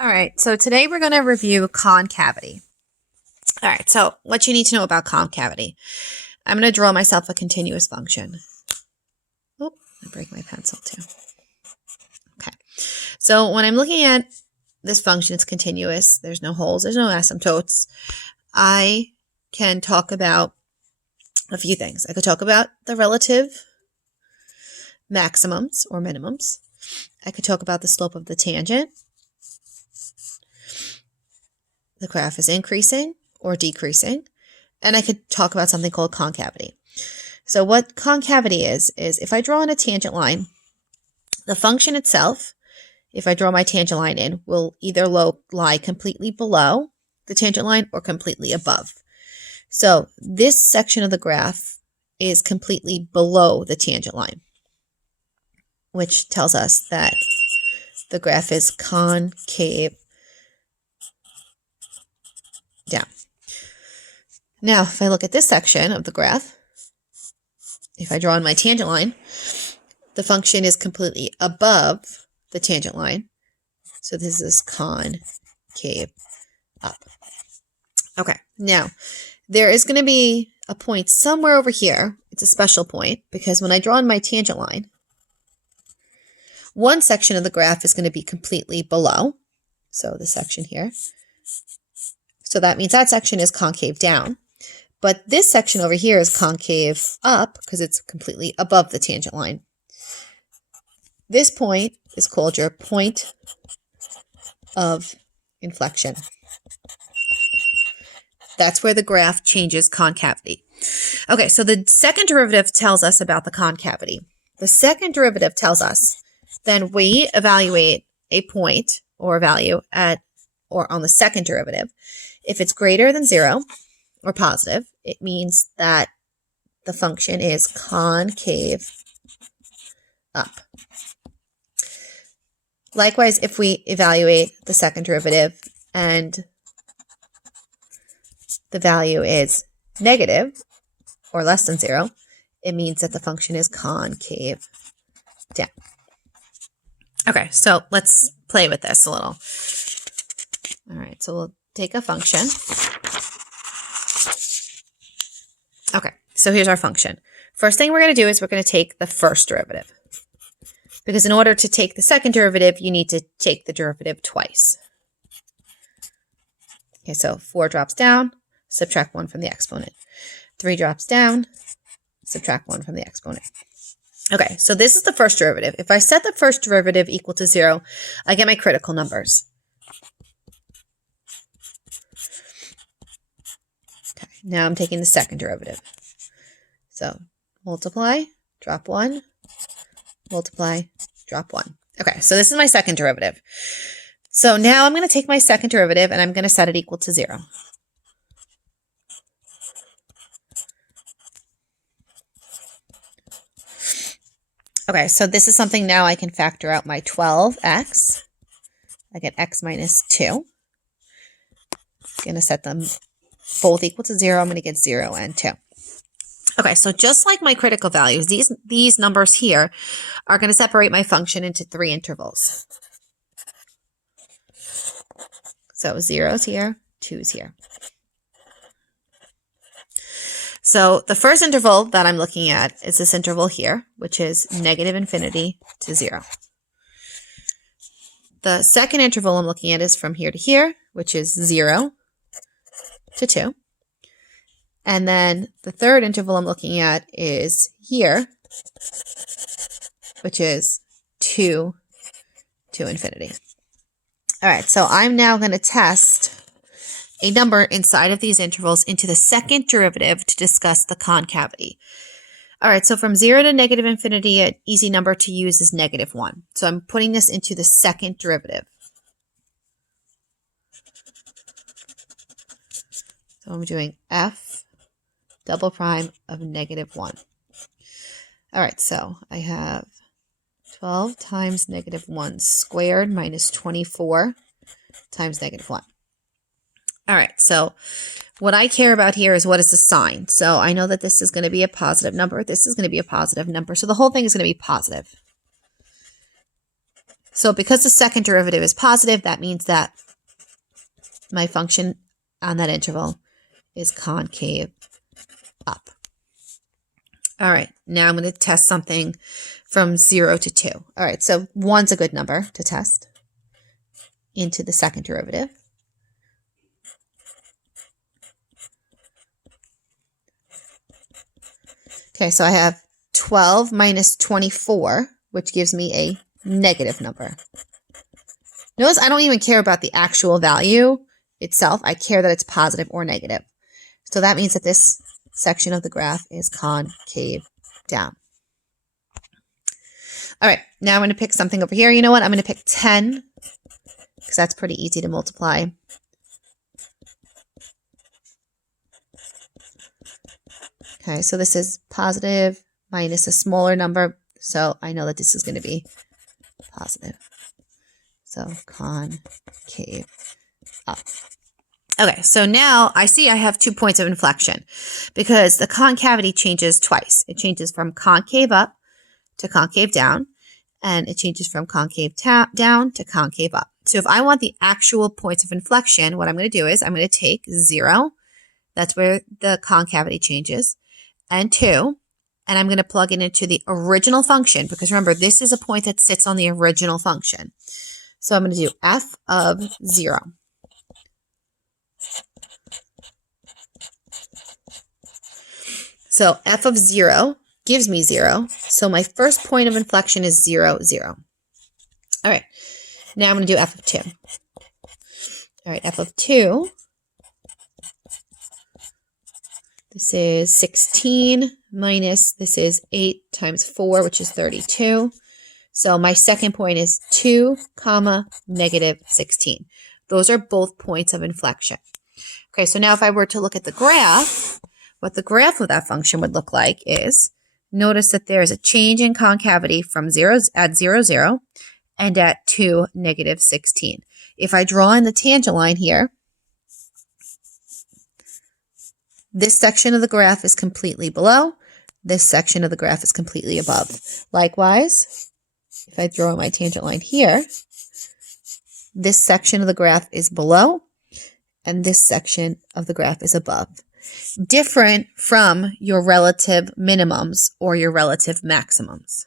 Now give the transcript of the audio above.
All right, so today we're going to review concavity. All right, so what you need to know about concavity. I'm going to draw myself a continuous function. Oh, I break my pencil too. Okay, so when I'm looking at this function, it's continuous. There's no holes, there's no asymptotes. I can talk about a few things. I could talk about the relative maximums or minimums. I could talk about the slope of the tangent. The graph is increasing or decreasing. And I could talk about something called concavity. So what concavity is if I draw on a tangent line, the function itself, if I draw my tangent line in, will either lie completely below the tangent line or completely above. So this section of the graph is completely below the tangent line, which tells us that the graph is concave down. Now, if I look at this section of the graph, if I draw on my tangent line, the function is completely above the tangent line. So this is concave up. Okay, now there is going to be a point somewhere over here. It's a special point because when I draw on my tangent line, one section of the graph is going to be completely below. So the section here. So that means that section is concave down. But this section over here is concave up because it's completely above the tangent line. This point is called your point of inflection. That's where the graph changes concavity. Okay, so the second derivative tells us about the concavity. The second derivative tells us then we evaluate a point or a value at or on the second derivative. If it's greater than 0 or positive, it means that the function is concave up. Likewise, if we evaluate the second derivative and the value is negative or less than 0, it means that the function is concave down. Okay, so let's play with this a little. All right, so we'll take a function. Okay, so here's our function. First thing we're going to do is we're going to take the first derivative. Because in order to take the second derivative, you need to take the derivative twice. Okay, so 4 drops down, subtract 1 from the exponent. 3 drops down, subtract 1 from the exponent. Okay, so this is the first derivative. If I set the first derivative equal to 0, I get my critical numbers. Okay, now I'm taking the second derivative. So multiply, drop 1, multiply, drop 1. Okay, so this is my second derivative. So now I'm going to take my second derivative and I'm going to set it equal to 0. Okay, so this is something now I can factor out my 12x. I get x minus 2. I'm going to set them both equal to 0. I'm going to get 0 and 2. Okay, so just like my critical values, these numbers here are going to separate my function into 3 intervals. So 0's here, 2's here. So the first interval that I'm looking at is this interval here, which is negative infinity to 0. The second interval I'm looking at is from here to here, which is 0 to 2. And then the third interval I'm looking at is here, which is 2 to infinity. All right, so I'm now going to test a number inside of these intervals into the second derivative to discuss the concavity. All right, so from 0 to negative infinity, an easy number to use is negative 1. So I'm putting this into the second derivative. So I'm doing f double prime of negative 1. All right, so I have 12 times negative 1 squared minus 24 times negative 1. All right, so what I care about here is what is the sign. So I know that this is going to be a positive number. This is going to be a positive number. So the whole thing is going to be positive. So because the second derivative is positive, that means that my function on that interval is concave up. All right, now I'm going to test something from 0 to 2. All right, so 1's a good number to test into the second derivative. Okay, so I have 12 minus 24, which gives me a negative number. Notice I don't even care about the actual value itself. I care that it's positive or negative. So that means that this section of the graph is concave down. All right, now I'm going to pick something over here. You know what? I'm going to pick 10 because that's pretty easy to multiply. Okay, so this is positive minus a smaller number. So I know that this is going to be positive. So concave up. Okay, so now I see I have 2 points of inflection because the concavity changes twice. It changes from concave up to concave down, and it changes from concave down to concave up. So if I want the actual points of inflection, what I'm going to do is I'm going to take 0, that's where the concavity changes, and 2, and I'm going to plug it into the original function because remember, this is a point that sits on the original function. So I'm going to do f of 0. So f of 0 gives me 0. So my first point of inflection is 0, 0. All right. Now I'm going to do f of 2. All right, f of 2. This is 16 minus, this is 8 times 4, which is 32. So my second point is 2, comma, negative 16. Those are both points of inflection. Okay, so now if I were to look at the graph, what the graph of that function would look like is, notice that there's a change in concavity from 0 at 0, 0 and at 2, negative 16. If I draw in the tangent line here, this section of the graph is completely below. This section of the graph is completely above. Likewise, if I draw my tangent line here, this section of the graph is below, and this section of the graph is above. Different from your relative minimums or your relative maximums.